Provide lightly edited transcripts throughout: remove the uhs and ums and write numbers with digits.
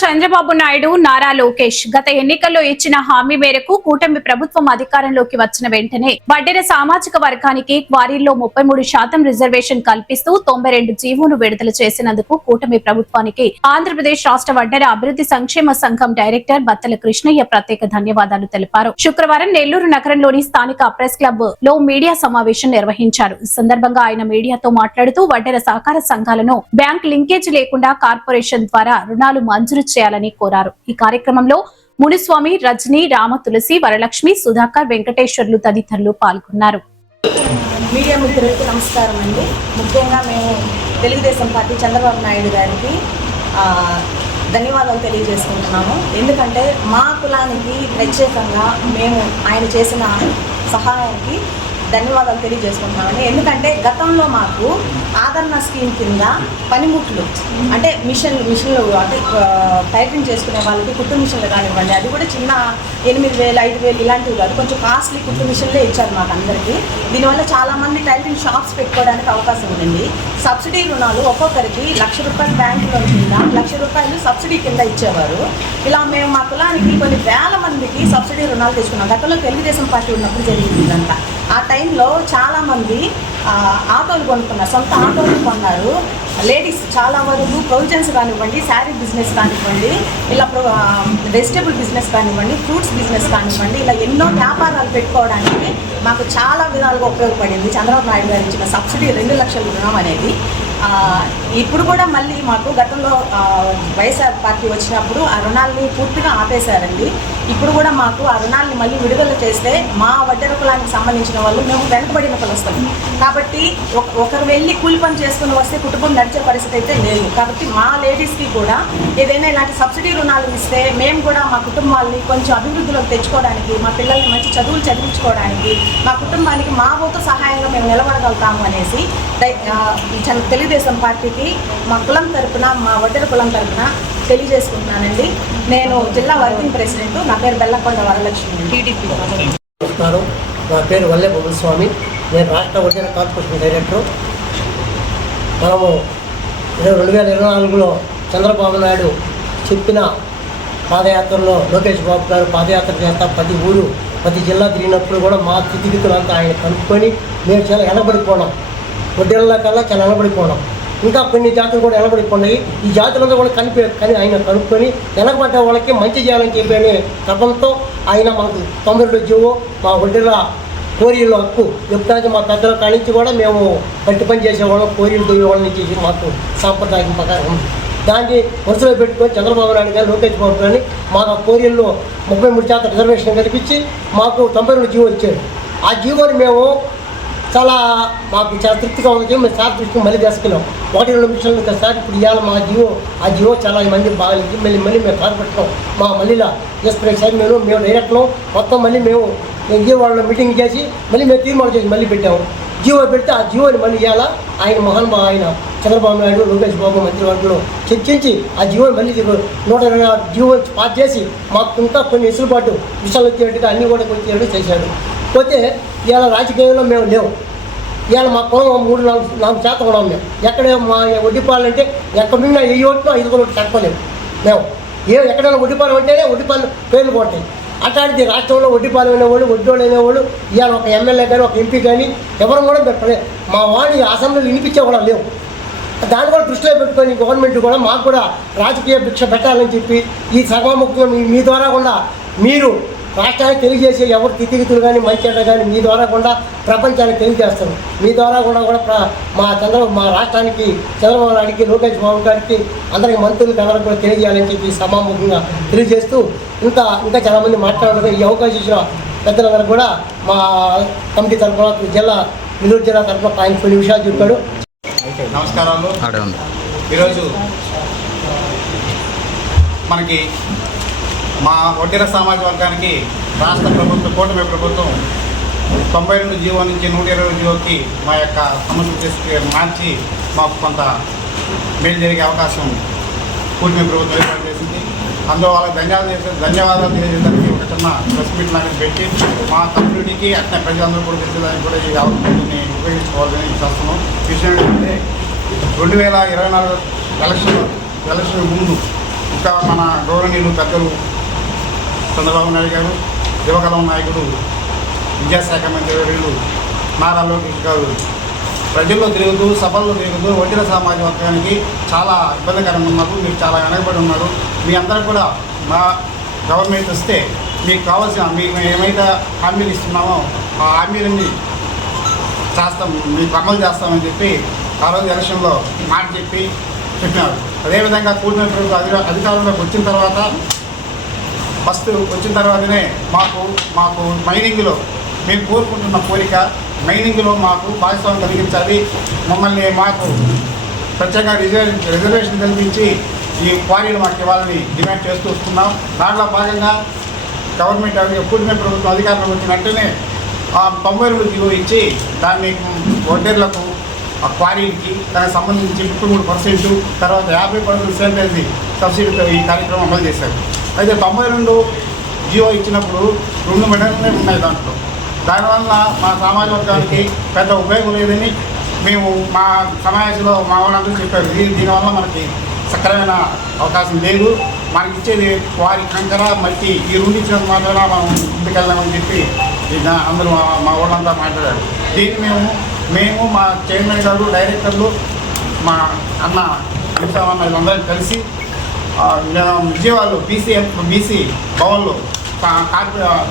చంద్రబాబు నాయుడు, నారా లోకేష్ గత ఎన్నికల్లో ఇచ్చిన హామీ మేరకు కూటమి ప్రభుత్వం అధికారంలోకి వచ్చిన వెంటనే వడ్డెర సామాజిక వర్గానికి క్వారీల్లో 33% రిజర్వేషన్ కల్పిస్తూ 92 జీవోను విడుదల చేసినందుకు కూటమి ప్రభుత్వానికి ఆంధ్రప్రదేశ్ రాష్ట్ర వడ్డెర అభివృద్ధి సంక్షేమ సంఘం డైరెక్టర్ బత్తల కృష్ణయ్య ప్రత్యేక ధన్యవాదాలు తెలిపారు. శుక్రవారం నెల్లూరు నగరంలోని స్థానిక ప్రెస్ క్లబ్ లో మీడియా సమావేశం నిర్వహించారు. ఈ సందర్భంగా ఆయన మీడియాతో మాట్లాడుతూ వడ్డెర సహకార సంఘాలను బ్యాంక్ లింకేజ్ లేకుండా కార్పొరేషన్ ద్వారా రుణాలు మంజూరు చేయాలని కోరారు. ఈ కార్యక్రమంలో మునిస్వామి, రజనీ, రామ, తులసి, వరలక్ష్మి, సుధాకర్, వెంకటేశ్వర్లు తదితరులు పాల్గొన్నారు. మీడియా మిత్రులకు నమస్కారం అండి. ముఖ్యంగా మేము తెలుగుదేశం పార్టీ చంద్రబాబు నాయుడు గారికి ధన్యవాదాలు తెలియజేసుకుంటున్నాము. ఎందుకంటే మా కులానికి ప్రత్యేకంగా మేము ఆయన చేసిన సహాయానికి ధన్యవాదాలు తెలియజేసుకుంటున్నామండి. ఎందుకంటే గతంలో మాకు ఆదరణ స్కీమ్ కింద పనిముట్లు అంటే మిషన్లు అంటే టైపింగ్ చేసుకునే వాళ్ళకి కుట్టు మిషన్లు కానివ్వండి, అది కూడా చిన్న 8,000 5,000 ఇలాంటివి కాదు, కొంచెం కాస్ట్లీ కుట్టు మిషన్లే ఇచ్చారు మాకు అందరికీ. దీనివల్ల చాలామంది టైపింగ్ షాప్స్ పెట్టుకోవడానికి అవకాశం ఉందండి. సబ్సిడీ రుణాలు ఒక్కొక్కరికి ₹1,00,000 బ్యాంకు లోన్ కింద ₹1,00,000 సబ్సిడీ కింద ఇచ్చేవారు. ఇలా మేము మా కులానికి కొన్ని వేల మందికి సబ్సిడీ రుణాలు తెచ్చుకున్నాం. గతంలో తెలుగుదేశం పార్టీ ఉన్నప్పుడు జరిగింది ఇదంతా. ఆ టైంలో చాలామంది ఆటోలు కొనుక్కున్నారు, సొంత ఆటోలు కొన్నారు. లేడీస్ చాలా వరకు ప్రొవిజన్స్ కానివ్వండి, శారీ బిజినెస్ కానివ్వండి, ఇలా వెజిటేబుల్ బిజినెస్ కానివ్వండి, ఫ్రూట్స్ బిజినెస్ కానివ్వండి, ఇలా ఎన్నో వ్యాపారాలు పెట్టుకోవడానికి మాకు చాలా విధాలుగా ఉపయోగపడింది చంద్రబాబు నాయుడు గారు ఇచ్చిన సబ్సిడీ 2 లక్షల రుణం అనేది. ఇప్పుడు కూడా మళ్ళీ మాకు గతంలో వైఎస్ఆర్ పార్టీ వచ్చినప్పుడు ఆ రుణాలని పూర్తిగా ఆపేశారండి. ఇప్పుడు కూడా మాకు ఆ రుణాలని మళ్ళీ విడుదల చేస్తే మా వడ్డెర కులానికి సంబంధించిన వాళ్ళు మేము వెనుకబడిన కులస్తాం కాబట్టి ఒకరు వెళ్ళి కూలి పని చేసుకుని వస్తే కుటుంబం నడిచే పరిస్థితి అయితే లేదు. కాబట్టి మా లేడీస్కి కూడా ఏదైనా ఇలాంటి సబ్సిడీ రుణాలు ఇస్తే మేము కూడా మా కుటుంబాలని కొంచెం అభివృద్ధిలోకి తెచ్చుకోవడానికి, మా పిల్లల్ని మంచి చదువులు చదివించుకోవడానికి, మా కుటుంబానికి మా వంతు సహాయంగా మేము నిలబడగలుగుతాము అనేసి తెలుగుదేశం పార్టీకి మా కులం తరపున, మా వడ్డెర కులం తరపున తెలియజేసుకుంటున్నానండి. నేను జిల్లా వర్కింగ్ ప్రెసిడెంట్. నా పేరు బెల్లకొండ వరలక్ష్మి, టీడీపీ. నమస్కారం, నా పేరు వల్లే మునిస్వామి. నేను రాష్ట్ర వడ్డెర కార్పొరేషన్ డైరెక్టర్. మనము 2024లో చంద్రబాబు నాయుడు చెప్పిన పాదయాత్రలో లోకేష్ బాబు గారు పాదయాత్ర చేస్తా ప్రతి ఊరు ప్రతి జిల్లా తిరిగినప్పుడు కూడా మా స్థితిగతులంతా ఆయన కనుక్కొని మేము చాలా వెనబడిపోయినాం. వడ్డెరల కల్లా చాలా వెనబడిపోయినాం. ఇంకా కొన్ని జాతులు కూడా వెనబడిపోయినాయి. ఈ జాతులంతా కూడా కానీ ఆయన కనుక్కొని వెనకబడ్డ వాళ్ళకి మంచి చేయాలని చెప్పి తపంతో ఆయన మాకు 92 జీవో మా వడ్డెర కోరీల్లో హక్కు చెప్తానికి మా పెద్దల కానించి కూడా మేము పట్టి పని చేసేవాళ్ళం, కోరీలు దొయ్యేవాళ్ళ నుంచి మాకు సాంప్రదాయం ప్రకారం ఉంది. దాన్ని వరుసలో పెట్టుకొని చంద్రబాబు నాయుడు గారు, లోకేష్ బాబు గారిని మాకు ఆ కోరీల్లో 33% రిజర్వేషన్ కల్పించి మాకు 92 జీవో ఇచ్చారు. ఆ జీవోని మేము మాకు చాలా తృప్తిగా ఉంది. మేము సార్ దృష్టికి మళ్ళీ తీసుకెళ్ళాం. 1-2 నిమిషాలు కదా సార్, ఇప్పుడు ఇవాళ ఆ జీవో చాలా మంది బాగాలేదు, మళ్ళీ మేము కార్పెట్టాం. మా మళ్ళీలా ఎస్ప్రెస్ సార్ మేము డైరెక్ట్లో మొత్తం మళ్ళీ మేము విజయవాడలో మీటింగ్ చేసి మళ్ళీ మేము తీర్మానం చేసి మళ్ళీ పెట్టాము. జీవో పెడితే ఆ జీవోని మళ్ళీ ఇవాళ ఆయన చంద్రబాబు నాయుడు, లోకేష్ బాబు మంత్రివర్గంలో చర్చించి ఆ జీవోని మళ్ళీ 120 జీవో పాస్ చేసి మాకు ఇంకా కొన్ని వెసులుబాటు విషయాలు వచ్చేట్టుగా అన్నీ కూడా కొంచెం చేశాడు. పోతే ఇవాళ రాజకీయంలో మేము లేవు. ఇవాళ మా కులం 3-4% ఉన్నాం. మేము ఎక్కడ మా వడ్డీపాలంటే ఎక్కడ మిగిలిన 10 ఓట్లు 5 ఓట్లు తక్కువలేము. మేము ఎక్కడైనా వడ్డీపాలెం అంటేనే వడ్డీపాలెం పేర్లు పోతాయి. అట్లాంటిది రాష్ట్రంలో వడ్డీపాలెం అనేవాళ్ళు, వడ్డోళ్ళు అనేవాళ్ళు ఇవాళ ఒక ఎమ్మెల్యే కానీ ఒక ఎంపీ కానీ ఎవరు కూడా మా వాడిని అసెంబ్లీలో వినిపించే కూడా లేవు. దాన్ని కూడా దృష్టిలో పెట్టుకొని గవర్నమెంట్ కూడా మాకు కూడా రాజకీయ భిక్ష పెట్టాలని చెప్పి ఈ సభాముఖంగా మీ ద్వారా కూడా మీరు రాష్ట్రానికి తెలియజేసే ఎవరు తిథిగతులు కానీ మంచి కానీ మీ ద్వారా కూడా ప్రపంచానికి తెలియజేస్తారు. మీ ద్వారా కూడా మా రాష్ట్రానికి చంద్రబాబు నాయుడికి, లోకేష్ బాబు గారికి, అందరికీ మంత్రులకి అందరికి కూడా తెలియజేయాలని చెప్పి సభాముఖంగా తెలియజేస్తూ ఇంకా చాలామంది మాట్లాడారు. ఈ అవకాశం ఇచ్చిన పెద్దలందరూ కూడా మా కమిటీ తరఫున, జిల్లా నెల్లూరు జిల్లా తరఫున ఆయన కొన్ని విషయాలు చెప్పాడు. నమస్కారాలు. ఈరోజు మనకి మా వడ్డెర సామాజిక వర్గానికి రాష్ట్ర ప్రభుత్వం, కూటమి ప్రభుత్వం 92 జీవో నుంచి 120 జీవోకి మా యొక్క సమస్య మార్చి మాకు కొంత మేలు జరిగే అవకాశం కూటమి ప్రభుత్వం ఏర్పాటు చేసింది. అందులో వాళ్ళకి ధన్యవాదాలు తెలియజేయడానికి ఒక చిన్న ప్రెస్ మీట్ లాంటిది పెట్టి మా కమ్యూనిటీకి అట్లా ప్రజలందరూ కూడా తెలిసేదానికి కూడా ఈ అవకాశాన్ని ఉపయోగించుకోవాలని చేస్తున్నాం. విషయం ఏంటంటే 2024 ఎలక్షన్ ముందు ఇంకా మన గౌరవనీయులు పెద్దలు చంద్రబాబు నాయుడు గారు, యువకలం నాయకుడు, విద్యాశాఖ మంత్రి నారా లోకేష్ గారు ప్రజల్లో తిరుగుతూ, సభల్లో తిరుగుతూ వడ్డీల సామాజిక వర్గానికి చాలా ఇబ్బందికరంగా ఉన్నారు. మీరు చాలా వెనకబడి ఉన్నారు. మీ అందరూ కూడా మా గవర్నమెంట్ వస్తే మీకు కావాల్సిన మీకు ఏమైతే హామీలు ఇస్తున్నామో ఆ హామీలన్నీ చేస్తాం, మీకు అమలు చేస్తామని చెప్పి ఆ రోజు ఎలక్షన్లో మాట చెప్పినారు. అదేవిధంగా కూటమి ప్రభుత్వం అధికారంలోకి వచ్చిన తర్వాత ఫస్ట్ వచ్చిన తర్వాతనే మాకు మైనింగ్లో మేము కోరుకుంటున్న కోరిక, మైనింగ్లో మాకు భాగస్వామ్యం కలిగించాలి, మమ్మల్ని మాకు ప్రత్యేకంగా రిజర్వేషన్ కల్పించి ఈ క్వారీలు మాకు ఇవ్వాలని డిమాండ్ చేస్తూ వస్తున్నాం. దాంట్లో భాగంగా గవర్నమెంట్ కూటమి ప్రభుత్వం అధికారంలోకి వచ్చిన వెంటనే 92 జీవో ఇచ్చి దాన్ని వడ్డీర్లకు ఆ క్వారీలకి దానికి సంబంధించి 33%, తర్వాత 50% సబ్సిడీతో ఈ కార్యక్రమం అమలు చేశారు. అయితే 92 జీవో ఇచ్చినప్పుడు 2 మెడల్నే ఉన్నాయి దాంట్లో. దానివల్ల మా సామాజిక వర్గానికి పెద్ద ఉపయోగం లేదని మేము మా సమావేశంలో మా వాళ్ళందరూ చెప్పారు. దీనివల్ల మనకి సక్రమైన అవకాశం లేదు, మనకి ఇచ్చేది వారి కంకర మట్టి ఈ 2 ఇచ్చినంత మాత్రమే మనం ముందుకెళ్దామని చెప్పి అందరూ మా వాళ్ళంతా మాట్లాడారు. దీన్ని మేము మా చైర్మన్ గారు, డైరెక్టర్లు, మా అన్న విశామన్న వీళ్ళందరూ కలిసి విజయవాడలో బీసీ భవన్లో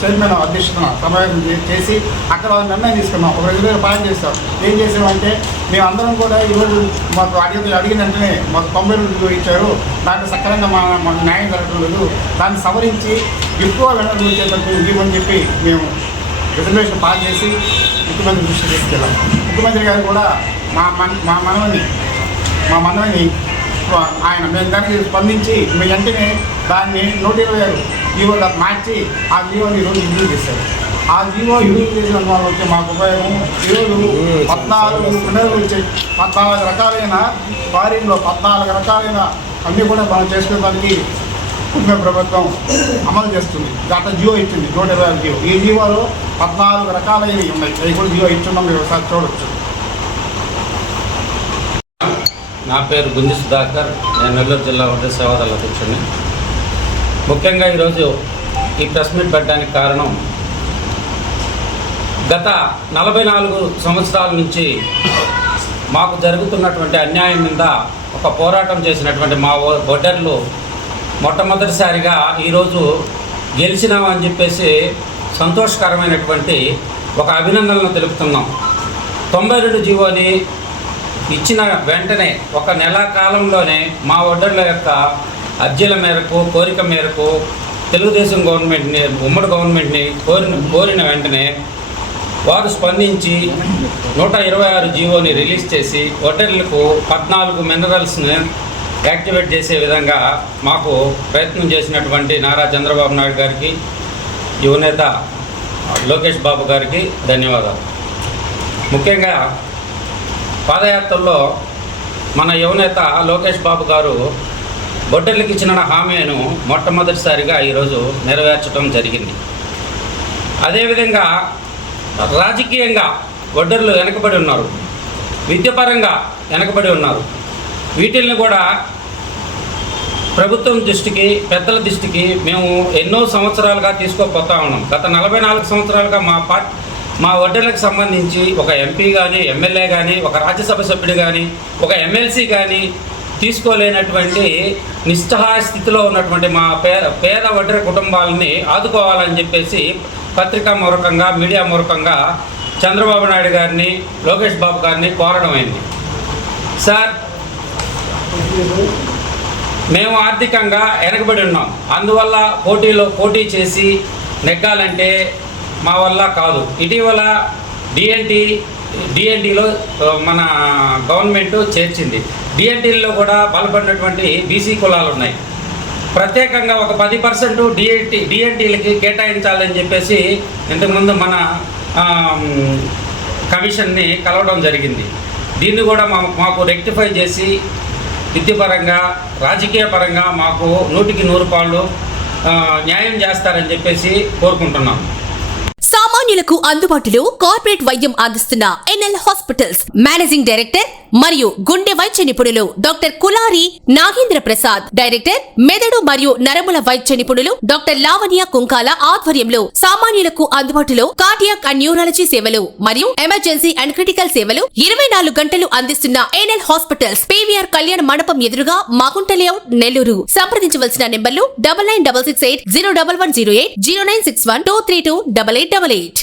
చైర్మన్ అధ్యక్షతన సమావేశం చేసి అక్కడ నిర్ణయం తీసుకున్నాం. ఒక రోజు ప్లాన్ చేస్తాం. ఏం చేసామంటే మేము అందరం కూడా ఈరోజు మాకు అడిగిన వెంటనే మాకు 92 ఇచ్చారు, దాంట్లో సక్రమంగా మాకు న్యాయం జరగడం లేదు, దాన్ని సవరించి ఎక్కువ వెనక్కి వచ్చేటట్టు ఇవ్వమని చెప్పి మేము రిజర్వేషన్ పాస్ చేసి ముఖ్యమంత్రి దృష్టి తీసుకెళ్ళాం. ముఖ్యమంత్రి గారు కూడా మా మనవని ఆయన మేము దానికి స్పందించి మీ వెంటనే దాన్ని 120 జీవోగా మార్చి ఆ జీవోని ఈరోజు విడుదల చేశారు. ఆ జీవో విడుదల చేసిన వల్ల వచ్చే మాకు ఉపయోగం ఈరోజు 14 రకాలైన క్వారీల్లో 14 రకాలైన అన్నీ కూడా మనం చేసుకోవడానికి కుటుంబ ప్రభుత్వం అమలు చేస్తుంది. గత జియో ఇచ్చింది 120 జీవో. ఈ జీవోలో 14 రకాలైనవి ఉన్నాయి. అవి కూడా జియో ఇచ్చున్నాం, మీరు ఒకసారి చూడవచ్చు. నా పేరు గుంజి సుధాకర్, నేను నెల్లూరు జిల్లా వడ్డీ సేవాదళ అధ్యక్షుడిని. ముఖ్యంగా ఈరోజు ఈ ప్రెస్ మీట్ పెట్టడానికి కారణం, గత 44 సంవత్సరాల నుంచి మాకు జరుగుతున్నటువంటి అన్యాయం మీద ఒక పోరాటం చేసినటువంటి మా వడ్డర్లు మొట్టమొదటిసారిగా ఈరోజు గెలిచినామని చెప్పేసి సంతోషకరమైనటువంటి ఒక అభినందనలు తెలుపుతున్నాం. 92 జీవోని ఇచ్చిన వెంటనే ఒక నెల కాలంలోనే మా వడ్డర్ల యొక్క అర్జీల మేరకు, కోరిక మేరకు తెలుగుదేశం గవర్నమెంట్ని, ఉమ్మడి గవర్నమెంట్ని కోరిన వెంటనే వారు స్పందించి 126 జీవోని రిలీజ్ చేసి వడ్డర్లకు 14 మినరల్స్ని యాక్టివేట్ చేసే విధంగా మాకు ప్రయత్నం చేసినటువంటి నారా చంద్రబాబు నాయుడు గారికి, యువనేత లోకేష్ బాబు గారికి ధన్యవాదాలు. ముఖ్యంగా పాదయాత్రలో మన యువనేత లోకేష్ బాబు గారు వడ్డర్లకు ఇచ్చిన హామీను మొట్టమొదటిసారిగా ఈరోజు నెరవేర్చడం జరిగింది. అదేవిధంగా రాజకీయంగా వడ్డర్లు వెనకబడి ఉన్నారు, విద్యపరంగా వెనకబడి ఉన్నారు. వీటిల్ని కూడా ప్రభుత్వం దృష్టికి, పెద్దల దృష్టికి మేము ఎన్నో సంవత్సరాలుగా తీసుకోపోతా ఉన్నాం. గత 44 సంవత్సరాలుగా మా వడ్డర్లకు సంబంధించి ఒక ఎంపీ కానీ, ఎమ్మెల్యే కానీ, ఒక రాజ్యసభ సభ్యుడు కానీ, ఒక ఎమ్మెల్సీ కానీ తీసుకోలేనటువంటి నిస్సహాయ స్థితిలో ఉన్నటువంటి మా పేద వడ్డర కుటుంబాలని ఆదుకోవాలని చెప్పేసి పత్రికా మూలకంగా, మీడియా మూలకంగా చంద్రబాబు నాయుడు గారిని, లోకేష్ బాబు గారిని కోరడం అయింది. సార్, మేము ఆర్థికంగా వెనకబడి ఉన్నాం, అందువల్ల పోటీ చేసి నెగ్గాలంటే మా వల్ల కాదు. ఇటీవల డిఎన్టీలో మన గవర్నమెంట్ చేర్చింది. డిఎన్టీలో కూడా బలపడినటువంటి బీసీ కులాలు ఉన్నాయి. ప్రత్యేకంగా ఒక 10% డిఎన్టీలకి కేటాయించాలని చెప్పేసి ఇంతకుముందు మన కమిషన్ని కలవడం జరిగింది. దీన్ని కూడా మాకు రెక్టిఫై చేసి విద్యపరంగా, రాజకీయ పరంగా మాకు 100కి 100 పాళ్ళు న్యాయం చేస్తారని చెప్పేసి కోరుకుంటున్నాం. సామాన్యులకు అందుబాటులో కార్పొరేట్ వైద్యం అందిస్తున్న ఎన్ఎల్ హాస్పిటల్స్ మేనేజింగ్ డైరెక్టర్ మరియు గుండె వైద్య నిపుణులు డాక్టర్ కులారి నాగేంద్ర ప్రసాద్, డైరెక్టర్ మెదడు మరియు నరముల వైద్య నిపుణులు డాక్టర్ లావణ్య కుంకాల ఆధ్వర్యంలో సామాన్యులకు అందుబాటులో కార్డియాక్ అండ్ న్యూరాలజీ సేవలు మరియు ఎమర్జెన్సీ అండ్ క్రిటికల్ సేవలు 24 గంటలు అందిస్తున్న ఎన్ఎల్ హాస్పిటల్స్ పీవీఆర్ కళ్యాణ మండపం ఎదురుగా మాగుంట లేఅవుట్, నెల్లూరు. సంప్రదించవలసిన నెంబర్లు 9966801108, 0961232888.